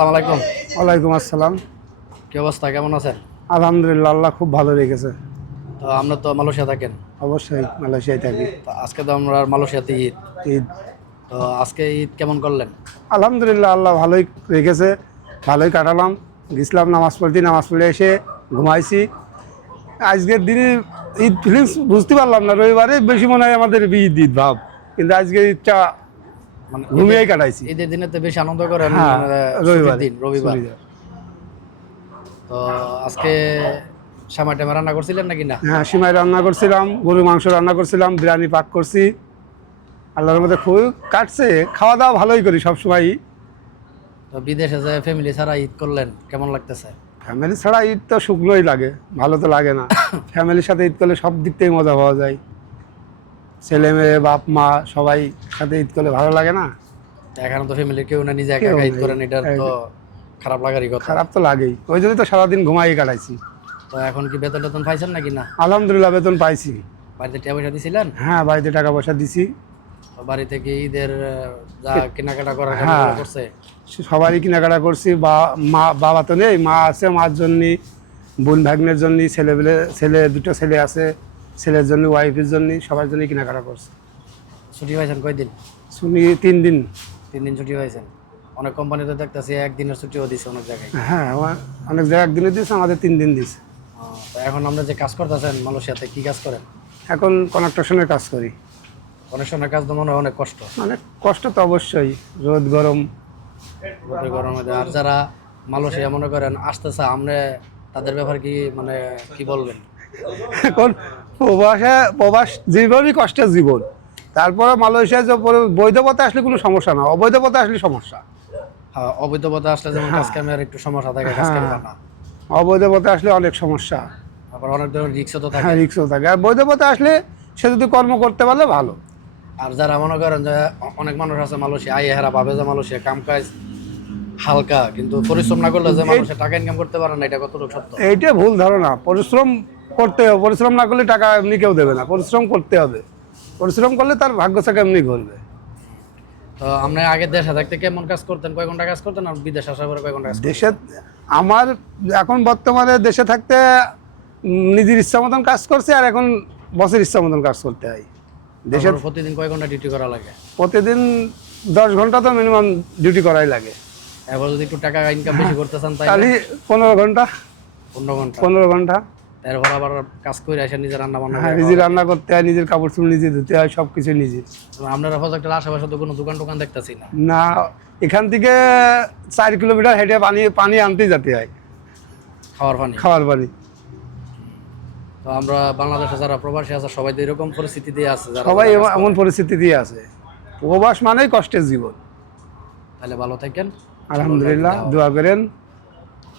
আসসালামু আলাইকুম। ওয়ালাইকুম আসসালাম। কি অবস্থা, কেমন আছেন? আলহামদুলিল্লাহ, আল্লাহ খুব ভালো রেখেছে। তো আমরা তো মালয়েশিয়া থাকেন। অবশ্যই মালয়েশিয়ায় থাকি। তো আজকে তো আমরা মালয়েশিয়াতে ঈদ। ঈদ তো আজকে ঈদ কেমন করলেন? আলহামদুলিল্লাহ, আল্লাহ ভালোই রেখেছে, ভালোই কাটালাম। গেছিলাম নামাজ পড়ে এসে ঘুমাইছি। আজকের দিনে ঈদ ফিলিংস বুঝতে পারলাম না, রবিবারে বেশি মনে হয় আমাদের ঈদ ঈদ ভাব, কিন্তু আজকে ঈদটা মানে ঘুমিয়েই কাটাইছি। ঈদের দিনে তো বেশি আনন্দ করেন, হ্যাঁ, মানে ছুটির রবিবারে দিন রবিবার। ছুটির দিন। তো আজকে সামাই টাইমে রান্না করছিলেন নাকি না? হ্যাঁ, সিমাই রান্না করছিলাম, গরু মাংস রান্না করছিলাম, বিরিয়ানি পাক করছি। আল্লাহর মধ্যে খুব কাটছে, খাওয়া দাওয়া ভালোই করি সবসময়ই। তো বিদেশে যে ফ্যামিলি ছাড়া ঈদ করলেন, কেমন লাগতেছে? ফ্যামিলি ছাড়া ঈদ তো শুকনোই লাগে, ভালো তো লাগে না। ফ্যামিলির সাথে ঈদ করলে সব দিক থেকে মজা পাওয়া যায়, ছেলে মেয়ে বাপ মা সবাই সাথে ঈদ করলে ভালো লাগে না? তো এখানে তো ফ্যামিলির কেউ না, নিজে একা কেউ একা ঈদ নেই। করেন, এটা তো খারাপ লাগারই কথা। খারাপ তো লাগেই, ওই জন্যই তো সারাদিন ঘুমাই কাটাইছি। তো এখন কি বেতন টেতন পাইছেন নাকি না? আলহামদুলিল্লাহ, বেতন পাইছি। বাড়িতে টাকা পয়সা দিছিলেন? হ্যাঁ, বাড়িতে টাকা পয়সা দিছি। তো বাড়ি থেকে ঈদের যা কেনাকাটা করার হ্যাঁ, কেনাকাটা করছে? সবারই কেনাকাটা করছি। বাবা তো নেই, মা আছে, মার জন্য, বোন ভাগ্নের জন্য, দুটো ছেলে আছে, ছেলের জন্য, ওয়াইফের জন্য, সবার জন্য কেনাকাটা করছি। ছুটি পাইছেন কয়দিন? শুনি 3 দিন। 3 দিন ছুটি পাইছেন। অনেক কোম্পানিতে দেখতেছি একদিনের ছুটিও দিছে অনেক জায়গায়। হ্যাঁ, অনেক জায়গায় একদিনে দিয়েছে, আমাদের 3 দিন দিয়েছে। তো এখন আমরা যে কাজ করতেছেন মালয়েশিয়াতে, কি কাজ করেন? এখন কনস্ট্রাকশনের কাজ করি। কনেকশনের কাজ তো মনে হয় অনেক কষ্ট। মানে কষ্ট তো অবশ্যই, রোদ গরম। রোদের গরমে আর যারা মালয়েশিয়া মনে করেন আসতেছে, আমরা তাদের ব্যাপারে কি মানে কি বলবেন? এখন প্রবাস জীবনই কষ্টের জীবন। তারপরে মালয়েশিয়া যে বৈধ পথে আসলে কোনো সমস্যা না, অবৈধ পথে আসলে সমস্যা। হ্যাঁ, অবৈধ পথে আসলে যেমন কাজ কামের একটু সমস্যা থাকে, কাজ কাম হ্যাঁ, না। অবৈধ পথে আসলে অনেক সমস্যা। আবার অনেক ধরনের রিক্সও তো থাকে। হ্যাঁ, রিক্সও থাকে। আর বৈধ পথে আসলে সে যদি কর্ম করতে পারলে ভালো। আর যারা মনে করেন যে অনেক মানুষ আছে মালয়েশিয়া আই হেরা ভাবে যে মালয়েশিয়া কাম কাজ হালকা, কিন্তু পরিশ্রম না করলে যে মানুষের টাকা ইনকাম করতে পারে না, এটা কতটুকু সত্য? এইটা ভুল ধারণা। পরিশ্রম করতে হবে, পরিশ্রম না করলে টাকা এমনি কেউ দেবে না, পরিশ্রম করতে হবে। পরিশ্রম করলে তার ভাগ্য চাকা এমনি ঘুরবে। তো আপনি আগে দেশে থাকতে কেমন কাজ করতেন, কয় ঘন্টা কাজ করতেন, আর বিদেশ আসার পরে কয় ঘন্টা কাজ করতেন? দেশে আমার এখন বর্তমানে দেশে থাকতে নিজের ইচ্ছা মতন কাজ করছে, আর এখন বসের ইচ্ছা মতন কাজ করতে হয়। দেশে তারপরে প্রতিদিন কয় ঘন্টা ডিউটি করা লাগে? প্রতিদিন 10 ঘন্টা তো মিনিমাম ডিউটি করাই লাগে। এবার যদি একটু টাকা ইনকাম বেশি করতে চান তাই খালি 15 ঘন্টা 15 ঘন্টা। 15 ঘন্টা। তারপর আবার কাজ করে এসে নিজে রান্না বান্না হ্যাঁ, করে নিজে খাওয়া রান্না করতে হয়, নিজের কাপড় চোপড় নিজে ধুতে হয়, সব কিছু নিজে। লাগে। আপনারা প্রজেক্টের আশেপাশে তো কোনো দোকান টোকান দেখতেছি না। না, এখান থেকে 4 কিলোমিটার হেঁটে পানি আনতেই যেতে হয়, খাওয়ার পানি। খাওয়ার পানি। তো আমরা বাংলাদেশে যারা প্রবাসী আছে সবাই তো এরকম পরিস্থিতি দিয়ে আছে, যারা সবাই যারা কাজ এমন করে। পরিস্থিতি দিয়ে আছে। প্রবাস মানেই কষ্টের জীবন। তাহলে ভালো থাকেন। আলহামদুলিল্লাহ, দোয়া করেন।